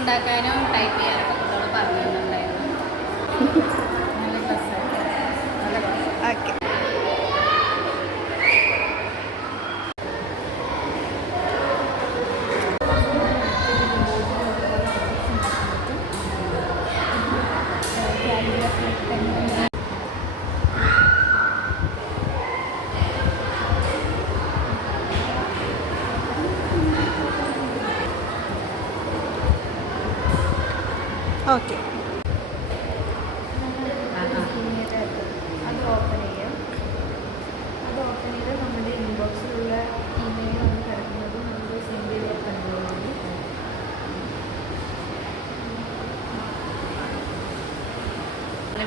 ഉണ്ടാക്കാനും ടൈപ്പ് ചെയ്യാനൊക്കെ കുട്ടികൾ പറഞ്ഞിട്ടുണ്ടായിരുന്നു. നല്ല ക്ലാസ്സാണ്. നല്ല ക്ലാസ്. ഓക്കെ. ഓക്കെ. അത് ഓപ്പൺ ചെയ്യാം. അത് ഓപ്പൺ ചെയ്ത് നമ്മുടെ ഇൻബോക്സിലുള്ള ഇമെയിൽ വന്ന് കിടക്കുന്നത് നമുക്ക് സെൻഡ് ചെയ്ത് കൊടുക്കുന്നത് മതി.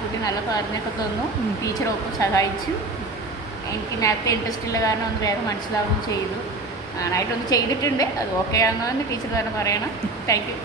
കുട്ടി നല്ല പറഞ്ഞൊക്കെ തന്നു. ടീച്ചറൊക്കെ സഹായിച്ചു. എനിക്ക് നേരത്തെ ഇൻട്രസ്റ്റ് ഉള്ള കാരണം ഒന്ന് വേഗം മനസ്സിലാവുകയും ചെയ്തു. നന്നായിട്ടൊന്ന് ചെയ്തിട്ടുണ്ട്. അത് ഓക്കെ ആണെന്ന് ടീച്ചർ തന്നെ പറയണം. Thank you.